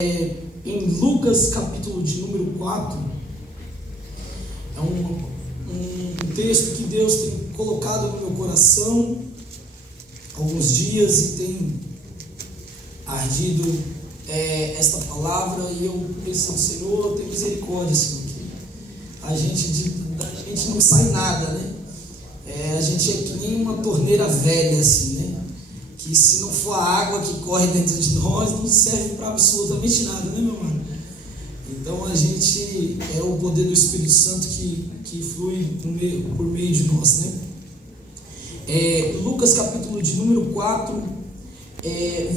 Em Lucas capítulo de número 4, é um texto que Deus tem colocado no meu coração há alguns dias e tem ardido esta palavra, e eu pensando, Senhor, tem misericórdia, Senhor, que da gente não sai nada, né? A gente é que nem uma torneira velha, assim, né? Que se não for a água que corre dentro de nós, não serve para absolutamente nada, né, meu irmão? Então a gente é o poder do Espírito Santo que flui por meio de nós, né? Lucas capítulo de número 4,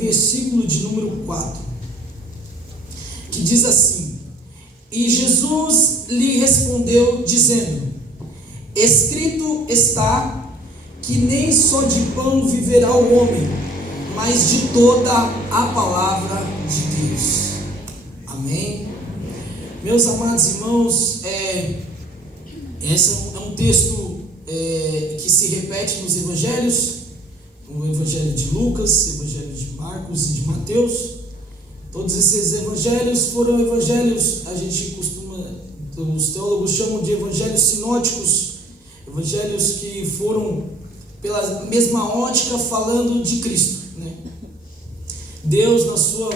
versículo de número 4, que diz assim: E Jesus lhe respondeu dizendo: Escrito está que nem só de pão viverá o homem, mas de toda a palavra de Deus. Amém? Meus amados irmãos, esse é um texto que se repete nos evangelhos, no evangelho de Lucas, evangelho de Marcos e de Mateus. Todos esses evangelhos foram evangelhos, os teólogos chamam de evangelhos sinóticos, evangelhos que foram pela mesma ótica falando de Cristo, né? Deus, na sua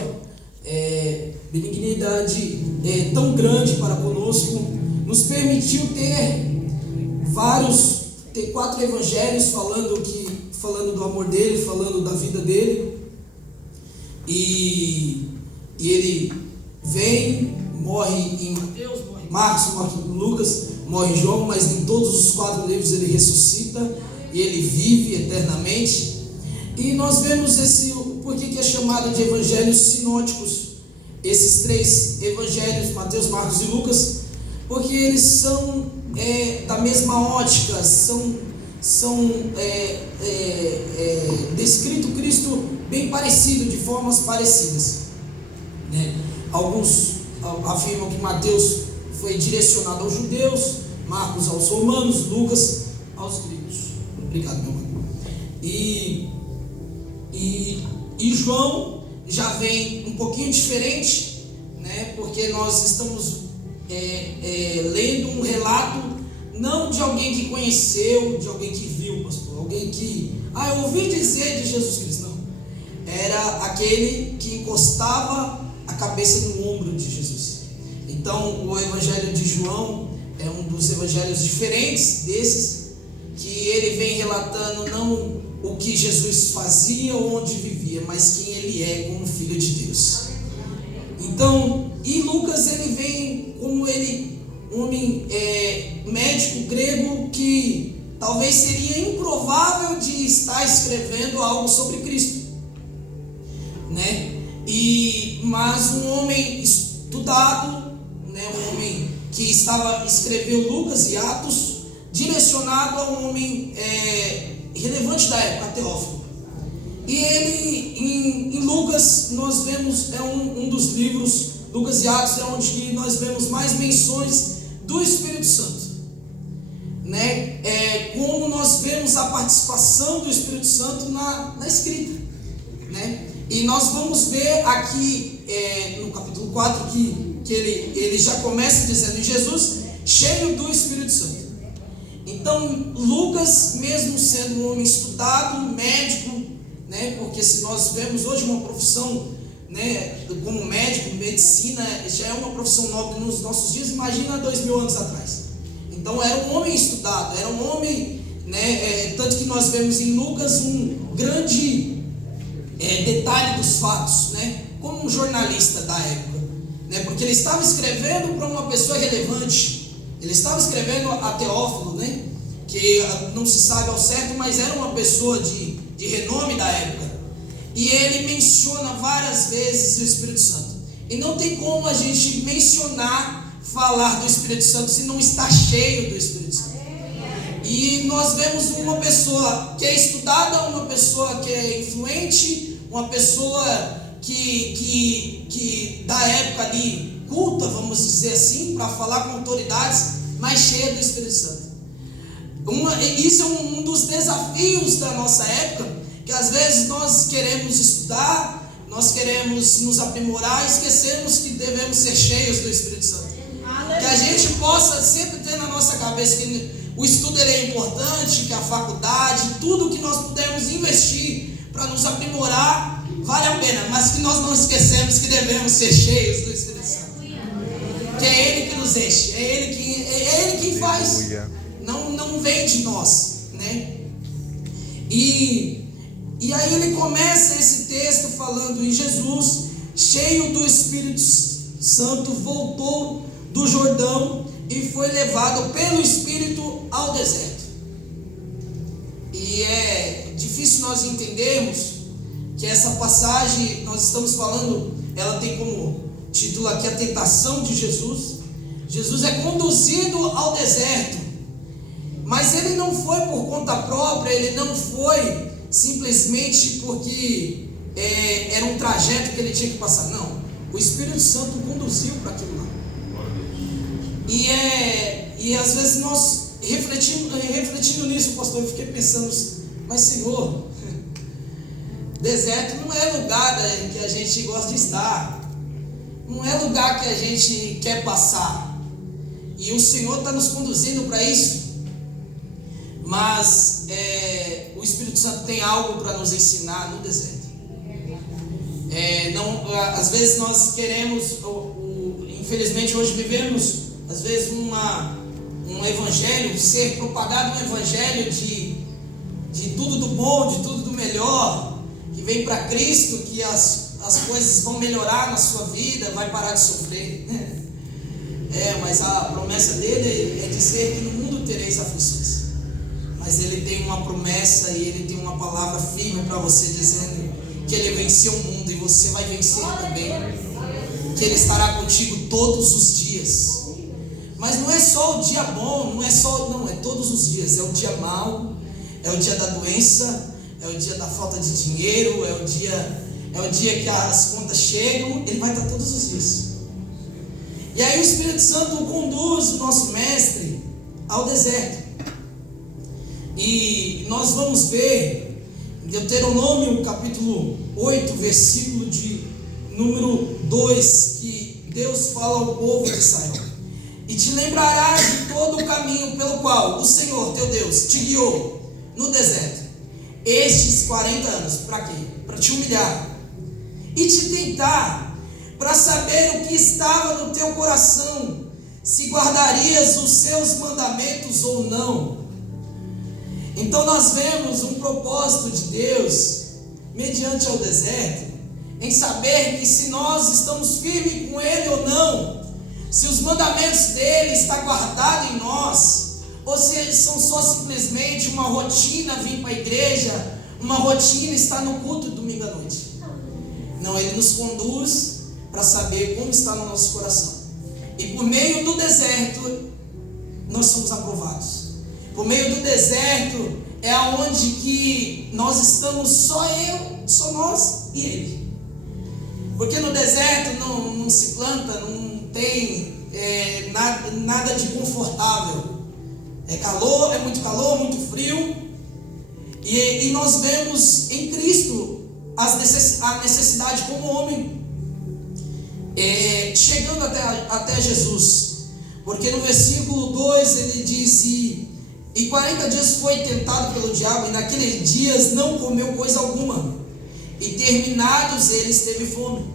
benignidade tão grande para conosco, nos permitiu ter 4 evangelhos falando do amor dele, falando da vida dele, e ele vem, morre em Mateus, morre em Marcos, morre em Lucas, morre em João, mas em todos os 4 livros ele ressuscita e ele vive eternamente. E nós vemos por que é chamado de evangelhos sinóticos, esses 3 evangelhos, Mateus, Marcos e Lucas, porque eles são da mesma ótica, descrito Cristo bem parecido, de formas parecidas, né? Alguns afirmam que Mateus foi direcionado aos judeus, Marcos aos romanos, Lucas aos gregos. Obrigado, meu irmão. E João já vem um pouquinho diferente, né? Porque nós estamos lendo um relato não de alguém que conheceu, de alguém que viu, pastor, alguém que eu ouvi dizer de Jesus Cristo. Não, era aquele que encostava a cabeça no ombro de Jesus. Então o evangelho de João é um dos evangelhos diferentes desses, que ele vem relatando não o que Jesus fazia ou onde vivia, mas quem ele é como filho de Deus. Então, e Lucas, ele vem como um homem médico grego que talvez seria improvável de estar escrevendo algo sobre Cristo, né? Mas um homem estudado, né? Um homem que escreveu Lucas e Atos, direcionado a um homem relevante da época, Teófilo. E ele, em Lucas, nós vemos, um dos livros, Lucas e Atos, é onde nós vemos mais menções do Espírito Santo, né? Como nós vemos a participação do Espírito Santo na escrita, né? E nós vamos ver aqui no capítulo 4 que ele já começa dizendo: Jesus cheio do Espírito Santo. Então Lucas, mesmo sendo um homem estudado, médico, né? Porque se nós vemos hoje uma profissão, né, como médico, medicina, já é uma profissão nobre nos nossos dias, imagina 2000 anos atrás. Então era um homem estudado, era um homem, né, tanto que nós vemos em Lucas um grande detalhe dos fatos, né, como um jornalista da época, né, porque ele estava escrevendo para uma pessoa relevante, ele estava escrevendo a Teófilo, né, que não se sabe ao certo, mas era uma pessoa de renome da época, e ele menciona várias vezes o Espírito Santo, e não tem como a gente falar do Espírito Santo se não está cheio do Espírito Santo. E nós vemos uma pessoa que é estudada, uma pessoa que é influente, uma pessoa que da época ali, culta, vamos dizer assim, para falar com autoridades, mas cheia do Espírito Santo. Isso é um dos desafios da nossa época, que às vezes nós queremos estudar, nós queremos nos aprimorar e esquecemos que devemos ser cheios do Espírito Santo. Que a gente possa sempre ter na nossa cabeça que o estudo ele é importante, que a faculdade, tudo que nós pudermos investir para nos aprimorar, vale a pena, mas que nós não esquecemos que devemos ser cheios do Espírito Santo. Que é Ele que nos enche, é Ele quem faz, não vem de nós, né? E aí ele começa esse texto falando: em Jesus, cheio do Espírito Santo, voltou do Jordão e foi levado pelo Espírito ao deserto. E é difícil nós entendermos que essa passagem, nós estamos falando, ela tem como título aqui a tentação de Jesus. Jesus é conduzido ao deserto, mas ele não foi por conta própria, ele não foi simplesmente porque era um trajeto que ele tinha que passar. Não, o Espírito Santo conduziu para aquilo lá. E às vezes nós refletindo nisso, pastor, eu fiquei pensando: mas Senhor, deserto não é lugar que a gente gosta de estar, não é lugar que a gente quer passar, e o Senhor está nos conduzindo para isso. Mas o Espírito Santo tem algo para nos ensinar no deserto. Às vezes nós queremos, infelizmente hoje vivemos às vezes um evangelho, ser propagado um evangelho de tudo do bom, de tudo do melhor, que vem para Cristo, que as coisas vão melhorar na sua vida, vai parar de sofrer. Mas a promessa dele é dizer que no mundo tereis aflições. Mas ele tem uma promessa e ele tem uma palavra firme para você, dizendo que ele venceu o mundo e você vai vencer também. Que ele estará contigo todos os dias. Mas não é só o dia bom, é todos os dias. É o dia mau, é o dia da doença, é o dia da falta de dinheiro, é o dia que as contas chegam. Ele vai estar todos os dias. E aí o Espírito Santo conduz o nosso mestre ao deserto. E nós vamos ver em Deuteronômio capítulo 8, versículo de número 2, que Deus fala ao povo de Israel: e te lembrarás de todo o caminho pelo qual o Senhor teu Deus te guiou no deserto estes 40 anos. Para quê? Para te humilhar e te tentar, para saber o que estava no teu coração, se guardarias os seus mandamentos ou não. Então nós vemos um propósito de Deus mediante ao deserto, em saber que se nós estamos firmes com Ele ou não, se os mandamentos dele estão guardados em nós, ou se eles são só simplesmente uma rotina vir para a igreja, uma rotina estar no culto domingo à noite. Não, ele nos conduz para saber como está no nosso coração. E por meio do deserto nós somos aprovados. Por meio do deserto é onde que nós estamos, só nós e Ele. Porque no deserto não se planta, não tem nada de confortável. É calor, é muito calor, muito frio. E nós vemos em Cristo a necessidade como homem, chegando até Jesus. Porque no versículo 2 ele diz: e 40 dias foi tentado pelo diabo, e naqueles dias não comeu coisa alguma, e terminados eles teve fome.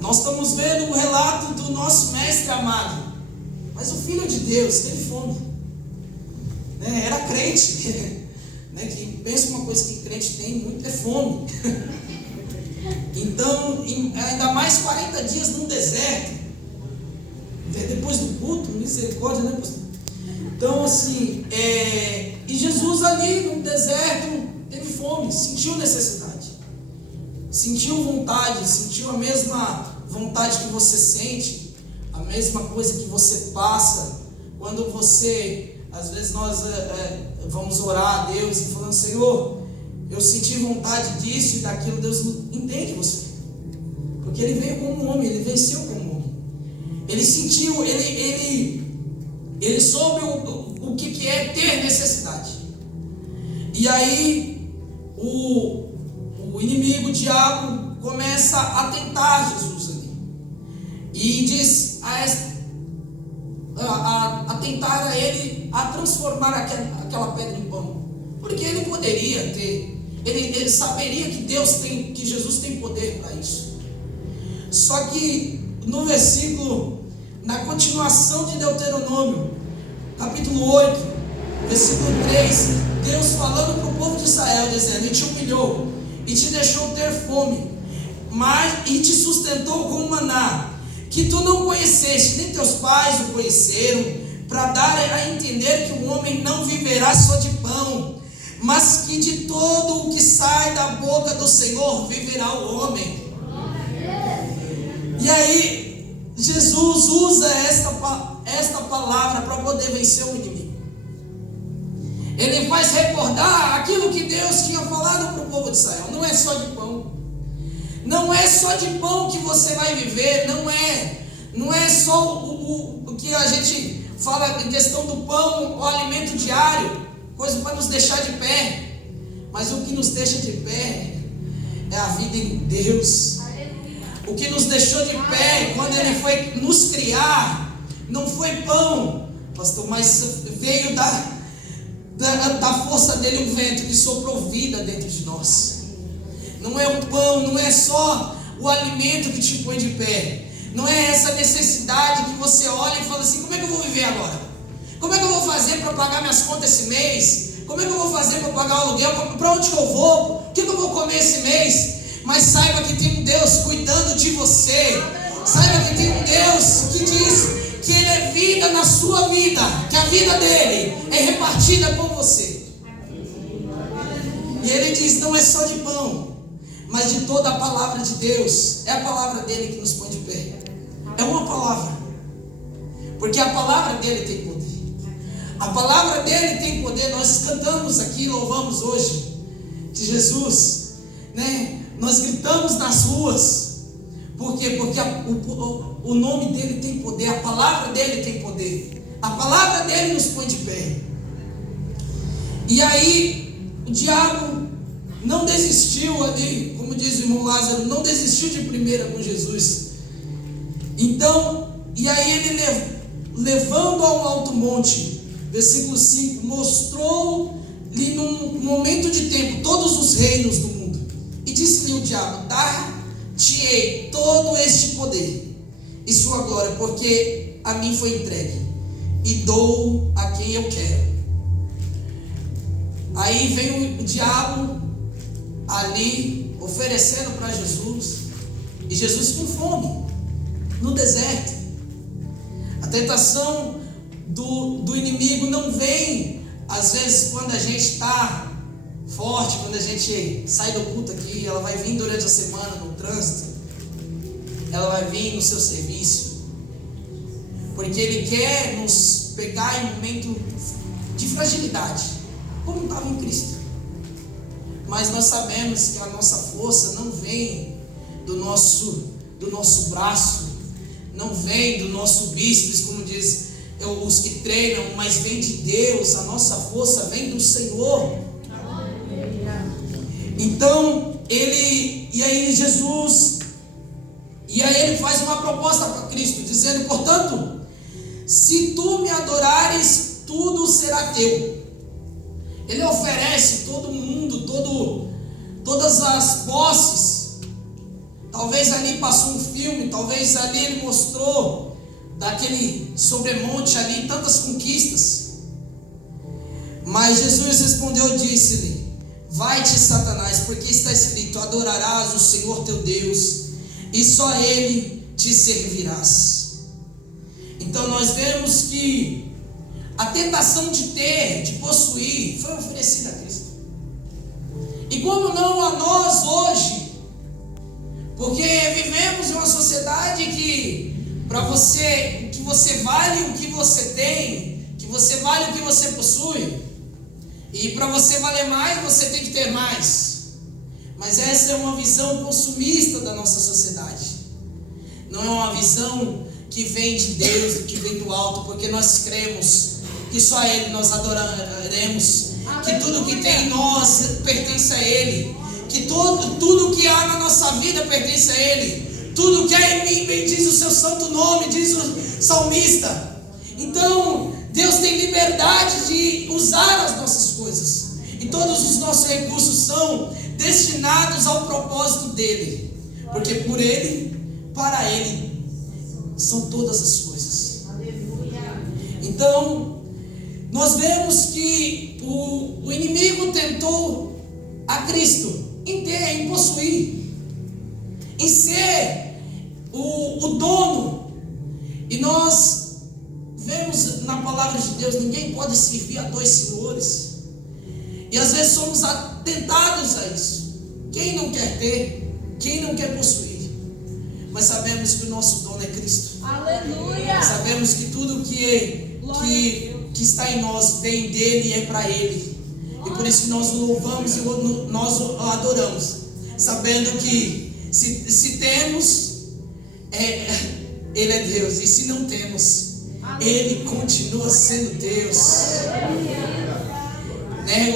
Nós estamos vendo o relato do nosso mestre amado, mas o Filho de Deus teve fome, era crente, que pensa uma coisa que crente tem muito, é fome. Então, ainda mais 40 dias num deserto, depois do culto, misericórdia, né, pastor? Então, assim, e Jesus ali no deserto teve fome, sentiu necessidade, sentiu vontade, sentiu a mesma vontade que você sente, a mesma coisa que você passa, quando você, às vezes nós vamos orar a Deus e falando: Senhor, eu senti vontade disso e daquilo. Deus entende você, porque Ele veio como homem, Ele venceu como homem, Ele sentiu, Ele soube o que é ter necessidade. E aí o inimigo, o diabo, começa a tentar Jesus ali. E diz a tentar a ele a transformar aquela pedra em pão. Porque ele poderia ter, ele saberia que Jesus tem poder para isso. Só que no versículo, na continuação de Deuteronômio, capítulo 8, versículo 3, Deus falando para o povo de Israel, dizendo: e te humilhou, e te deixou ter fome, e te sustentou com maná, que tu não conheceste, nem teus pais o conheceram, para dar a entender que o homem não viverá só de pão, mas que de todo o que sai da boca do Senhor viverá o homem. E aí Jesus usa esta palavra para poder vencer o inimigo. Ele faz recordar aquilo que Deus tinha falado para o povo de Israel. Não é só de pão. Não é só de pão que você vai viver. Não é só o que a gente fala em questão do pão, o alimento diário, coisa para nos deixar de pé. Mas o que nos deixa de pé é a vida em Deus. O que nos deixou de pé quando Ele foi nos criar não foi pão, pastor, mas veio da força dele o vento que soprou vida dentro de nós. Não é o pão, não é só o alimento que te põe de pé. Não é essa necessidade que você olha e fala assim: como é que eu vou viver agora? Como é que eu vou fazer para pagar minhas contas esse mês? Como é que eu vou fazer para pagar o aluguel? Para onde que eu vou? O que eu vou comer esse mês? Mas saiba que tem um Deus cuidando de você. Saiba que tem um Deus que diz que Ele é vida na sua vida, que a vida dele é repartida com você. E Ele diz: não é só de pão, mas de toda a palavra de Deus. É a palavra dele que nos põe de pé. É uma palavra, porque a palavra dele tem poder. A palavra dele tem poder. Nós cantamos aqui, louvamos hoje de Jesus, né? Nós gritamos nas ruas. Por quê? Porque o nome dele tem poder, a palavra dele tem poder. A palavra dele nos põe de pé. E aí o diabo não desistiu ali, como diz o irmão Lázaro, não desistiu de primeira com Jesus. Então, e aí ele levando ao alto monte, versículo 5, mostrou-lhe num momento de tempo todos os reinos do mundo. E disse-lhe o diabo: dar-te-ei todo este poder e sua glória, porque a mim foi entregue, e dou a quem eu quero. Aí vem o diabo ali oferecendo para Jesus, e Jesus com fome no deserto. A tentação do inimigo não vem às vezes quando a gente está forte, quando a gente sai do culto aqui. Ela vai vir durante a semana no trânsito, ela vai vir no seu serviço, porque ele quer nos pegar em momento de fragilidade, como estava em Cristo. Mas nós sabemos que a nossa força não vem do nosso braço, não vem do nosso bíceps, como diz os que treinam, mas vem de Deus. A nossa força vem do Senhor. Então e aí ele faz uma proposta para Cristo, dizendo: portanto, se tu me adorares, tudo será teu. Ele oferece todo mundo, todas as posses. Talvez ali passou um filme, talvez ali ele mostrou daquele sobremonte ali tantas conquistas. Mas Jesus respondeu e disse-lhe: vai-te, Satanás, porque está escrito: adorarás o Senhor teu Deus, e só a Ele te servirás. Então nós vemos que a tentação de ter, de possuir, foi oferecida a Cristo. E como não a nós hoje? Porque vivemos em uma sociedade que para você, que você vale o que você tem, que você vale o que você possui. E para você valer mais, você tem que ter mais. Mas essa é uma visão consumista da nossa sociedade. Não é uma visão que vem de Deus, que vem do alto, porque nós cremos que só a Ele nós adoraremos, que tudo que tem em nós pertence a Ele, que tudo que há na nossa vida pertence a Ele. Tudo que há em mim bendiz o seu santo nome, diz o salmista. Então, Deus tem liberdade de usar as nossas coisas. E todos os nossos recursos são destinados ao propósito dEle. Porque por Ele, para Ele, são todas as coisas. Então, nós vemos que o inimigo tentou a Cristo em ter, em possuir, em ser o dono. E nós vemos na palavra de Deus: ninguém pode servir a dois senhores. E às vezes somos tentados a isso. Quem não quer ter? Quem não quer possuir? Mas sabemos que o nosso dono é Cristo. Aleluia! Sabemos que tudo que está em nós vem dele e é para Ele. E por isso que nós o louvamos e nós o adoramos, sabendo que se temos, Ele é Deus. E se não temos, Ele continua sendo Deus.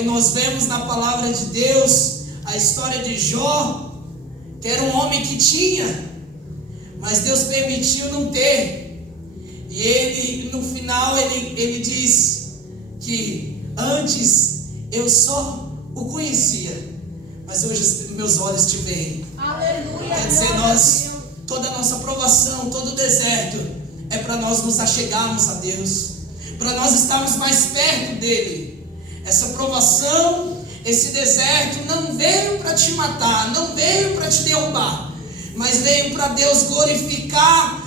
Nós vemos na palavra de Deus a história de Jó, que era um homem que tinha, mas Deus permitiu não ter. E ele, no final, ele diz que antes eu só o conhecia, mas hoje meus olhos te veem. Aleluia! Quer dizer, toda a nossa provação, todo o deserto é para nós nos achegarmos a Deus, para nós estarmos mais perto dEle. Essa provação, esse deserto não veio para te matar, não veio para te derrubar, mas veio para Deus glorificar,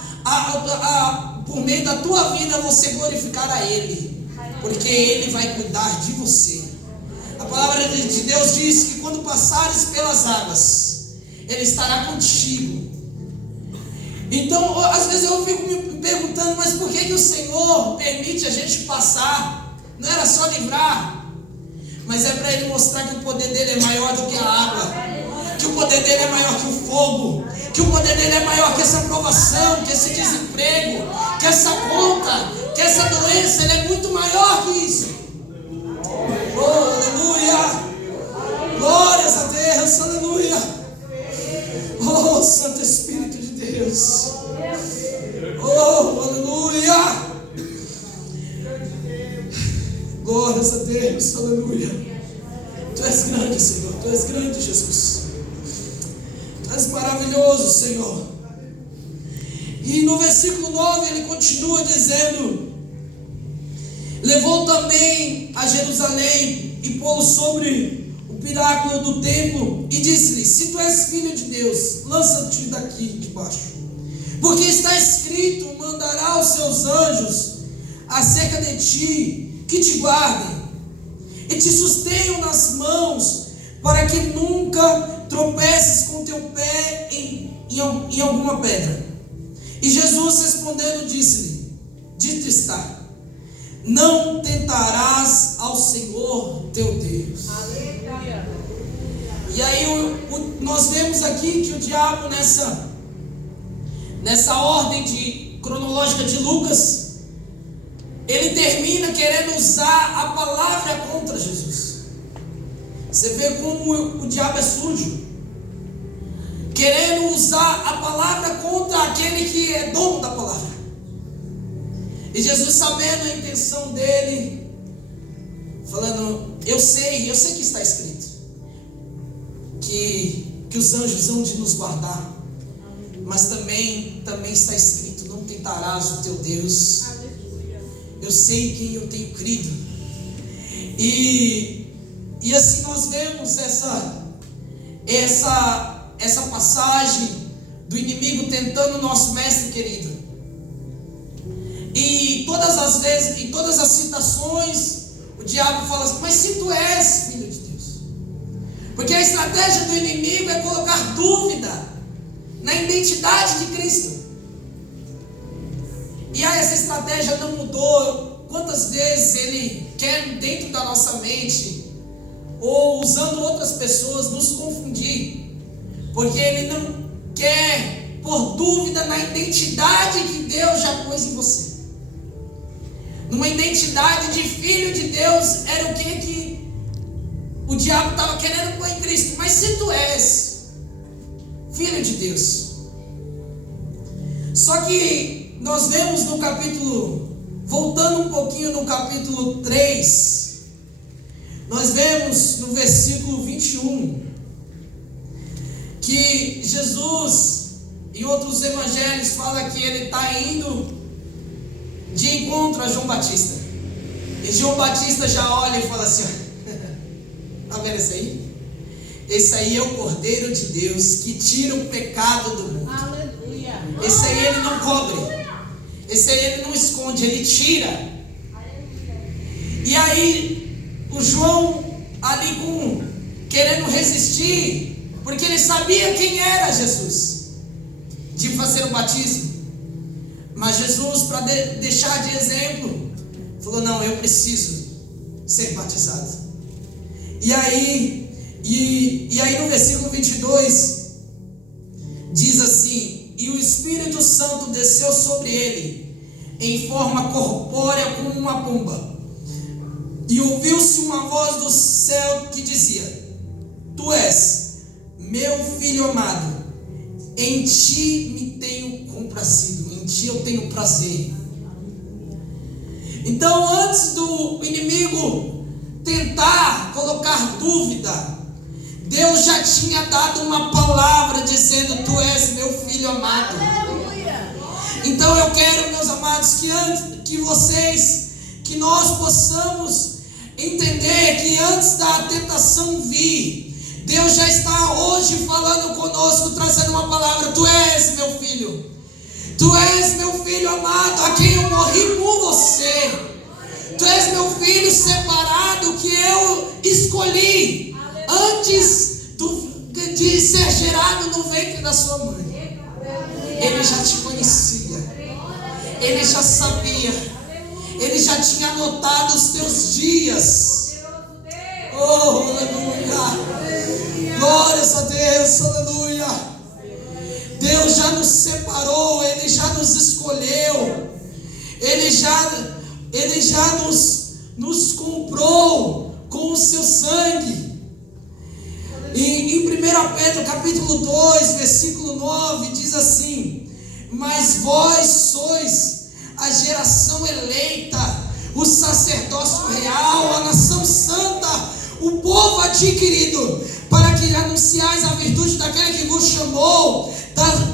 por meio da tua vida você glorificar a Ele, porque Ele vai cuidar de você. A palavra de Deus diz que quando passares pelas águas, Ele estará contigo. Então, às vezes eu fico me perguntando, mas por que o Senhor permite a gente passar? Não era só livrar? Mas é para Ele mostrar que o poder dEle é maior do que a água, que o poder dEle é maior que o fogo, que o poder dEle é maior que essa provação, que esse desemprego, que essa conta, que essa doença. Ele é muito maior que isso. Oh, aleluia! Glórias a Deus, aleluia! Oh, Santo Espírito de Deus! Oh, aleluia! Glórias a Deus, aleluia! Tu és grande, Senhor, Tu és grande, Jesus. Tu és maravilhoso, Senhor. E no versículo 9 ele continua dizendo: levou também a Jerusalém e pô-lo sobre o pináculo do templo e disse-lhe: se tu és filho de Deus, lança-te daqui de baixo, porque está escrito: mandará os seus anjos acerca de ti, que te guardem e te sustenham nas mãos, para que nunca tropeces com teu pé em alguma pedra. E Jesus respondendo disse-lhe: dito está, não tentarás ao Senhor teu Deus. Aleluia! E aí nós vemos aqui que o diabo, nessa ordem cronológica de Lucas, ele termina querendo usar a palavra contra Jesus. Você vê como o diabo é sujo, querendo usar a palavra contra aquele que é dono da palavra. E Jesus, sabendo a intenção dele, falando: eu sei que está escrito que os anjos hão de nos guardar, mas também está escrito: não tentarás o teu Deus. Eu sei quem eu tenho crido. E assim nós vemos essa passagem do inimigo tentando o nosso mestre querido. E todas as vezes, em todas as citações, o diabo fala assim: mas se tu és filho de Deus. Porque a estratégia do inimigo é colocar dúvida na identidade de Cristo. E essa estratégia não mudou. Quantas vezes ele quer, dentro da nossa mente, ou usando outras pessoas, nos confundir, porque ele não quer pôr dúvida na identidade que Deus já pôs em você. Numa identidade de filho de Deus, era o diabo estava querendo pôr em Cristo. Mas se tu és filho de Deus. Só que nós vemos no capítulo, voltando um pouquinho no capítulo 3, nós vemos no versículo 21, que Jesus, em outros evangelhos, fala que ele está indo de encontro a João Batista. E João Batista já olha e fala assim: está vendo isso aí? Esse aí é o Cordeiro de Deus que tira o pecado do mundo. Aleluia. Esse aí ele não cobre. Esse aí ele não esconde, ele tira. E aí o João ali querendo resistir, porque ele sabia quem era Jesus, de fazer o batismo. Mas Jesus, para deixar de exemplo, falou: não, eu preciso ser batizado. E aí no versículo 22 diz assim: e o Espírito Santo desceu sobre ele em forma corpórea como uma pomba, e ouviu-se uma voz do céu que dizia: tu és meu filho amado, em ti me tenho comprazido, em ti eu tenho prazer. Então, antes do inimigo tentar colocar dúvida, Deus já tinha dado uma palavra dizendo: tu és meu filho amado. Aleluia. Então eu quero, meus amados, que nós possamos entender que antes da tentação vir, Deus já está hoje falando conosco, trazendo uma palavra: tu és meu filho, tu és meu filho amado, a quem eu morri por você, tu és meu filho separado, que eu escolhi antes de ser gerado no ventre da sua mãe. Ele já te conhecia, ele já sabia, ele já tinha anotado os teus dias. Oh, aleluia, glórias a Deus, aleluia. Deus já nos separou, ele já nos escolheu, ele já nos comprou com o seu sangue. E em 1 Pedro capítulo 2 versículo 9 diz assim: mas vós sois a geração eleita, o sacerdócio real, a nação santa, o povo adquirido, para que anunciais a virtude daquele que vos chamou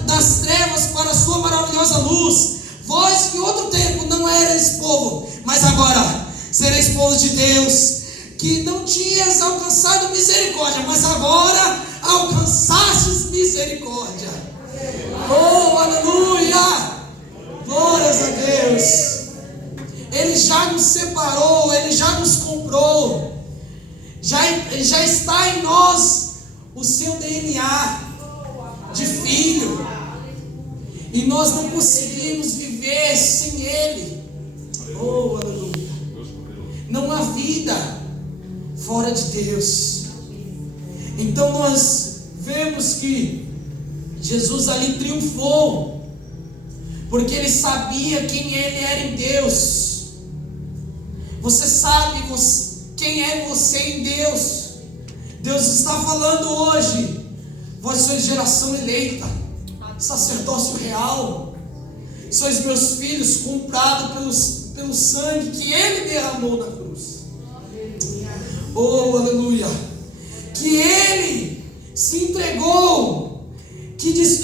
das trevas para a sua maravilhosa luz. Vós que em outro tempo não erais povo, mas agora sereis povo de Deus, que não tinhas alcançado misericórdia, mas agora alcançastes misericórdia. Oh, aleluia! Glórias a Deus. Ele já nos separou, ele já nos comprou, já está em nós o seu DNA de filho, e nós não conseguimos viver sem ele. Oh, aleluia! Não há vida fora de Deus. Então nós vemos que Jesus ali triunfou, porque ele sabia quem ele era em Deus. Você sabe quem é você em Deus? Deus está falando hoje: vós sois geração eleita, sacerdócio real, sois meus filhos comprados pelo sangue que ele derramou na cruz. Oh, aleluia! Que ele se entregou, que diz,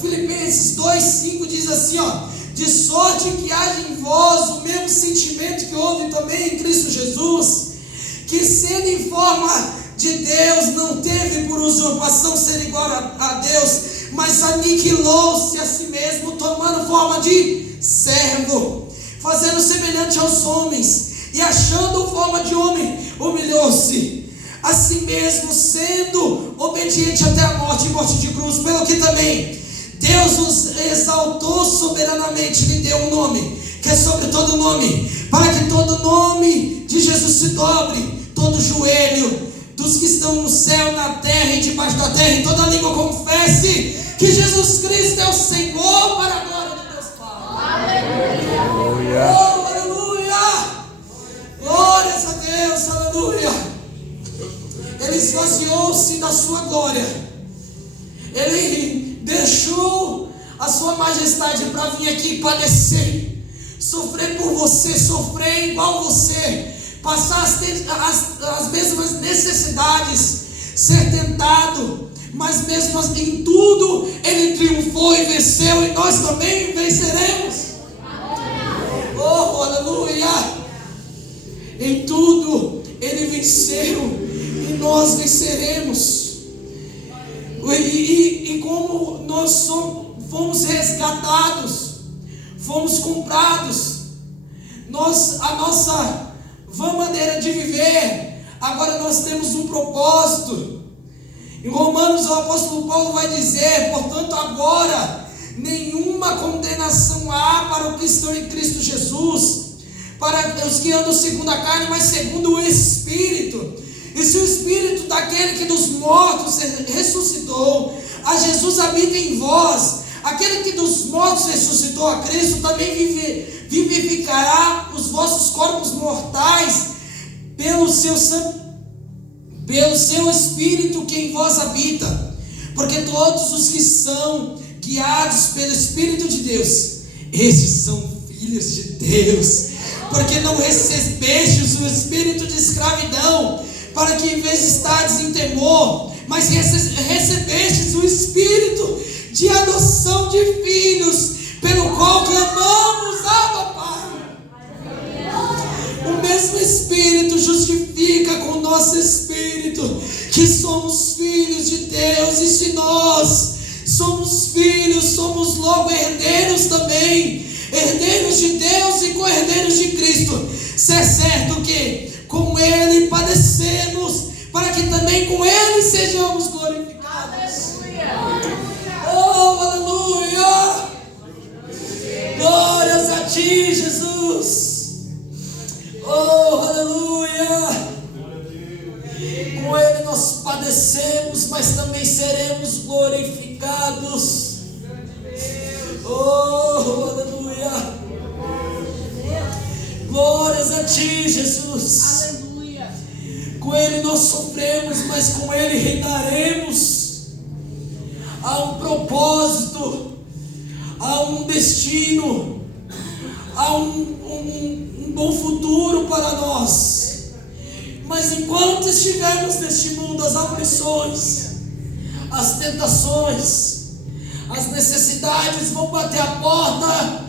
Filipenses 2,5 diz assim, de sorte que haja em vós o mesmo sentimento que houve também em Cristo Jesus, que sendo em forma de Deus, não teve por usurpação ser igual a Deus, mas aniquilou-se a si mesmo, tomando forma de servo, fazendo semelhante aos homens, e achando forma de homem, humilhou-se a si mesmo, sendo obediente até a morte e morte de cruz, pelo que também Deus os exaltou soberanamente, lhe deu um nome que é sobre todo nome, para que todo nome de Jesus se dobre, todo joelho dos que estão no céu, na terra e debaixo da terra, e toda língua confesse que Jesus Cristo é o Senhor, para a glória de Deus Pai. Aleluia! Oh, aleluia! Glórias a Deus, aleluia! tempestade para vir aqui padecer, sofrer por você, sofrer igual você, passar as mesmas necessidades, ser tentado, mas mesmo em tudo Ele triunfou e venceu, e nós também venceremos. Oh, aleluia! Em tudo Ele venceu e nós venceremos. E como nós fomos resgatados, fomos comprados, a nossa maneira de viver, agora nós temos um propósito. Em Romanos, o apóstolo Paulo vai dizer: portanto, agora nenhuma condenação há para o cristão em Cristo Jesus, para os que andam segundo a carne, mas segundo o Espírito. E se o Espírito daquele que dos mortos ressuscitou a Jesus habita em vós, aquele que dos mortos ressuscitou a Cristo também vivificará os vossos corpos mortais pelo seu Espírito que em vós habita. Porque todos os que são guiados pelo Espírito de Deus, esses são filhos de Deus. Porque não recebestes o espírito de escravidão, para que em vez de estardes em temor, mas recebestes o espírito de adoção de filhos, pelo qual clamamos: Abba, Pai. O mesmo Espírito justifica com o nosso espírito que somos filhos de Deus. E se nós somos filhos, somos logo herdeiros também, herdeiros de Deus e co-herdeiros de Cristo. Se é certo que com Ele padecemos, para que também com Ele sejamos glorificados. Oh, aleluia! Glórias a Ti, Jesus. Oh, aleluia! Com Ele nós padecemos, mas também seremos glorificados. Oh, aleluia! Glórias a Ti, Jesus. Aleluia. Com Ele nós sofremos, mas com Ele reinaremos. Há um propósito, há um destino, há um bom futuro para nós. Mas enquanto estivermos neste mundo, as aflições, as tentações, as necessidades vão bater a porta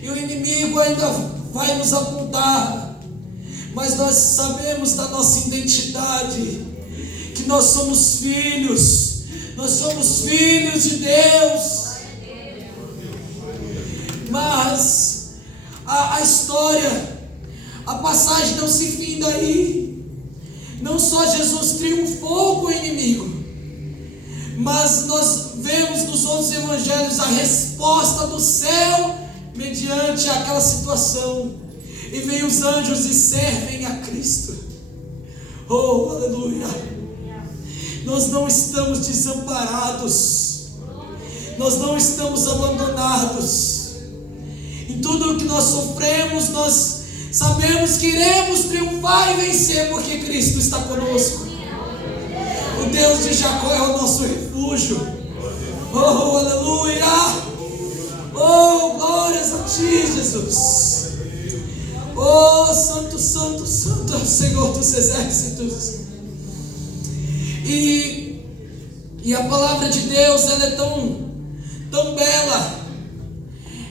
e o inimigo ainda vai nos apontar. Mas nós sabemos da nossa identidade, que nós somos filhos de Deus. Mas a história, a passagem não se finda aí. Não só Jesus triunfou com o inimigo, mas nós vemos nos outros evangelhos a resposta do céu mediante aquela situação. E vem os anjos e servem a Cristo. Oh, aleluia! Nós não estamos desamparados, nós não estamos abandonados. Em tudo o que nós sofremos, nós sabemos que iremos triunfar e vencer, porque Cristo está conosco. O Deus de Jacó é o nosso refúgio. Oh, aleluia! Oh, glórias a Ti, Jesus. Oh, santo, santo, santo é o Senhor dos exércitos. E a palavra de Deus, ela é tão bela,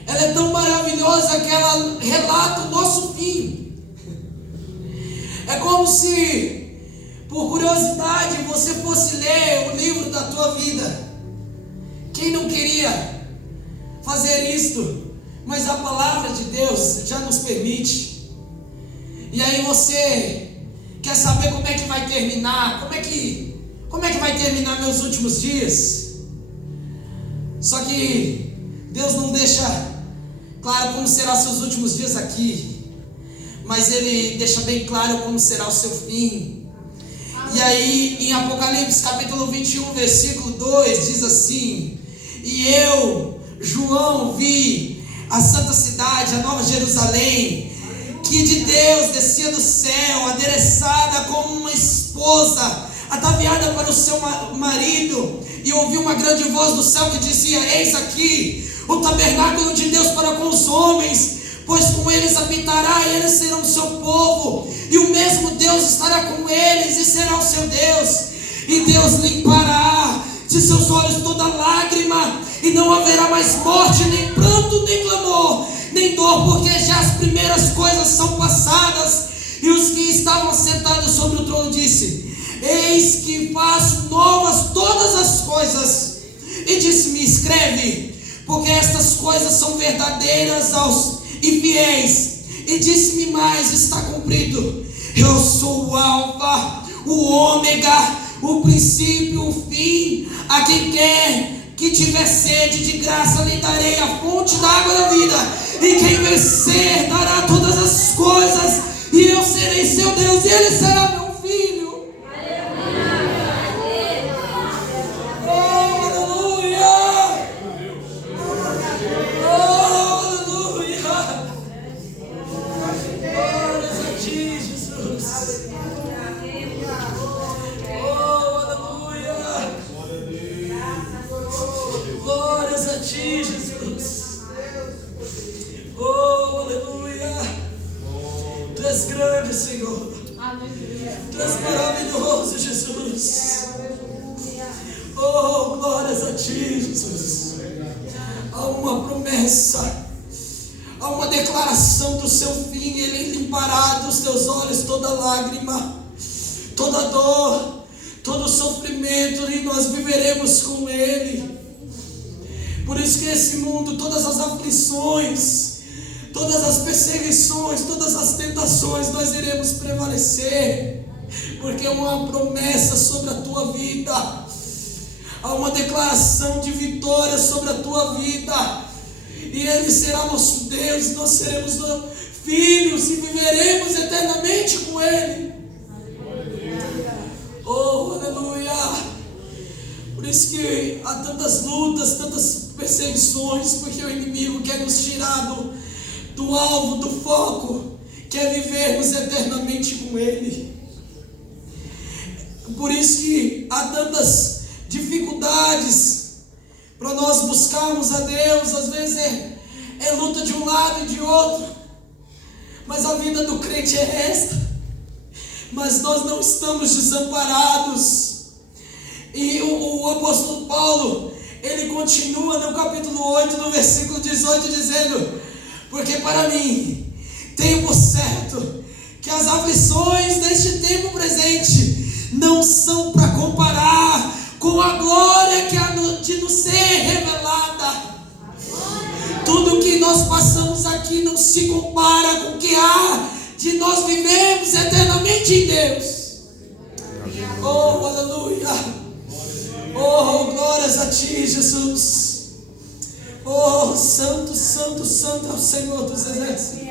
ela é tão maravilhosa que ela relata o nosso fim. É como se, por curiosidade, você fosse ler o livro da tua vida. Quem não queria fazer isto? Mas a palavra de Deus já nos permite. E aí você quer saber como é que vai terminar? Como é que vai terminar meus últimos dias? Só que Deus não deixa claro como será seus últimos dias aqui, mas Ele deixa bem claro como será o seu fim. E aí em Apocalipse capítulo 21 versículo 2 diz assim: e eu, João, vi a santa cidade, a nova Jerusalém, que de Deus descia do céu, adereçada como uma esposa ataviada para o seu marido. E ouvi uma grande voz do céu que dizia: eis aqui o tabernáculo de Deus para com os homens, pois com eles habitará, e eles serão seu povo, e o mesmo Deus estará com eles, e será o seu Deus, e Deus limpará de seus olhos toda lágrima, e não haverá mais morte, nem pranto, nem clamor, nem dor, porque já as primeiras coisas são passadas. E os que estavam sentados sobre o trono disse: eis que faço novas todas as coisas. E disse-me: escreve, porque estas coisas são verdadeiras e fiéis. E disse-me mais: está cumprido. Eu sou o Alfa, o Ômega, o princípio, o fim. A quem quer que tiver sede, de graça lhe darei a fonte da água da vida. E quem vencer dará todas as coisas, e eu serei seu Deus, e ele será meu filho. Oh, aleluia! Oh, aleluia! Glórias a ti, Jesus. Oh, aleluia! Glórias a ti, Jesus. Oh, aleluia! Tu és grande, Senhor. Tu és maravilhoso, Jesus. Oh, glórias a ti, Jesus. Há uma promessa, há uma declaração do seu fim. Ele limpará dos teus olhos toda lágrima, toda dor, todo sofrimento, e nós viveremos com Ele. Por isso que esse mundo, todas as aflições, todas as perseguições, todas as tentações, nós iremos prevalecer, porque é uma promessa sobre a tua vida, há uma declaração de vitória sobre a tua vida, e Ele será nosso Deus, nós seremos filhos e viveremos eternamente com Ele. Oh, aleluia! Por isso que há tantas lutas, tantas perseguições, porque o inimigo quer nos tirar do alvo, do foco, quer vivermos eternamente com Ele. Por isso que há tantas dificuldades para nós buscarmos a Deus. Às vezes é luta de um lado e de outro, mas a vida do crente é esta. Mas nós não estamos desamparados. E o apóstolo Paulo, ele continua no capítulo 8, no versículo 18, dizendo: porque para mim tenho por certo que as aflições deste tempo presente não são para comparar com a glória que há de nos ser revelada. Tudo que nós passamos aqui não se compara com o que há de nós vivermos eternamente em Deus. Oh, aleluia! Oh, glórias a ti, Jesus. Oh, santo, santo, santo é o Senhor dos exércitos.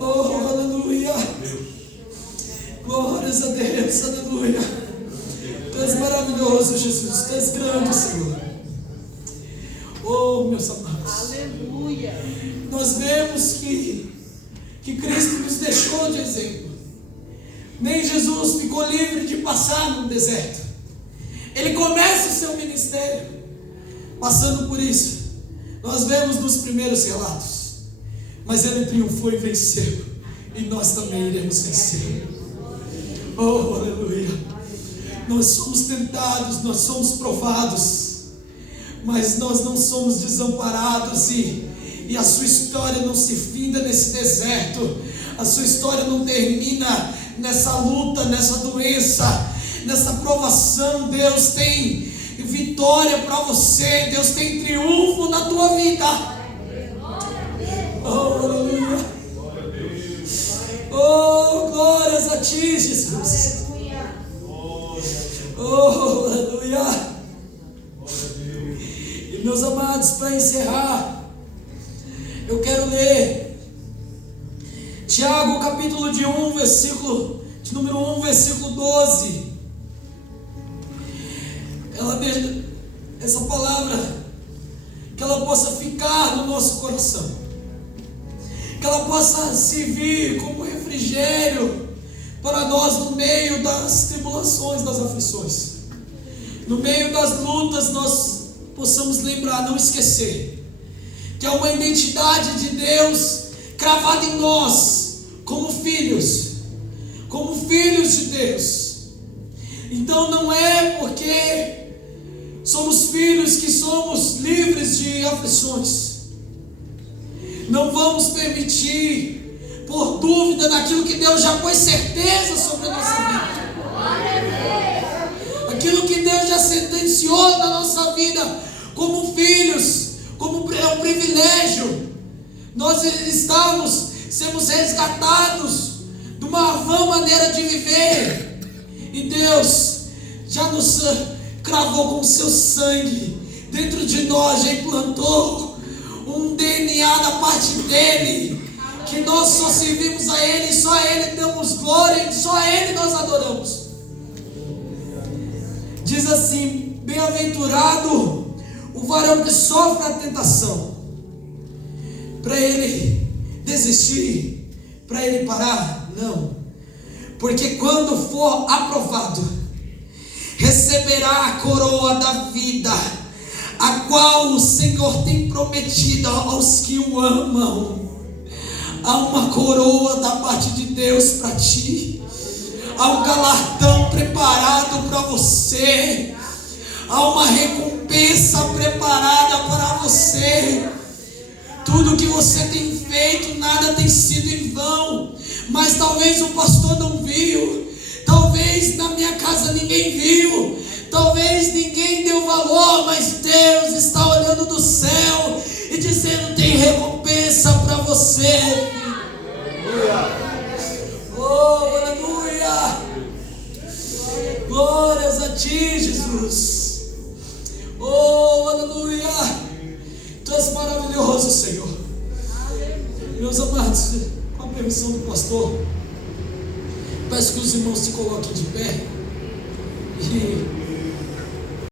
Oh, aleluia. Glórias a Deus, aleluia. Tu és maravilhoso, Jesus. Tu és grande, Senhor. Oh, meus amados. Aleluia. Nós vemos que Cristo nos deixou de exemplo. Nem Jesus ficou livre de passar no deserto. Ele começa o seu ministério passando por isso. Nós vemos nos primeiros relatos. Mas ele triunfou e venceu. E nós também iremos vencer. Oh, aleluia. Nós somos tentados, nós somos provados, mas nós não somos desamparados. E a sua história não se finda nesse deserto. A sua história não termina nessa luta, nessa doença, nessa provação. Deus tem vitória para você. Deus tem triunfo na tua vida. Oh, aleluia. Oh, glórias a ti, Jesus. Oh, aleluia. E meus amados, para encerrar, eu quero ler Tiago, capítulo de 1, versículo de número 1, versículo 12. Ela deixa essa palavra, que ela possa ficar no nosso coração, que ela possa servir como refrigério para nós no meio das tribulações, das aflições, no meio das lutas. Nós possamos lembrar, não esquecer, que é uma identidade de Deus cravada em nós, como filhos de Deus. Então não é porque somos filhos que somos livres de aflições. Não vamos permitir, por dúvida daquilo que Deus já pôs certeza sobre a nossa vida, aquilo que Deus já sentenciou na nossa vida, como filhos, como é um privilégio. Nós sermos resgatados de uma vã maneira de viver, e Deus já nos cravou com o seu sangue dentro de nós, já implantou um DNA da parte dele, que nós só servimos a ele, só a ele damos glória, e só a ele nós adoramos. Diz assim: bem-aventurado o varão que sofre a tentação. Para ele desistir, para ele parar? Não, porque quando for aprovado, receberá a coroa da vida, a qual o Senhor tem prometido aos que o amam. Há uma coroa da parte de Deus para ti, há um galardão preparado para você, há uma recompensa preparada para você. Tudo que você tem feito, nada tem sido em vão. Mas talvez o pastor não viu, talvez na minha casa ninguém viu, talvez ninguém deu valor, mas Deus está olhando do céu e dizendo: tem recompensa para você. Oh, aleluia! Glórias a ti, Jesus. Oh, aleluia! Tu és maravilhoso, Senhor. Meus amados, com a permissão do pastor, peço que os irmãos se coloquem de pé e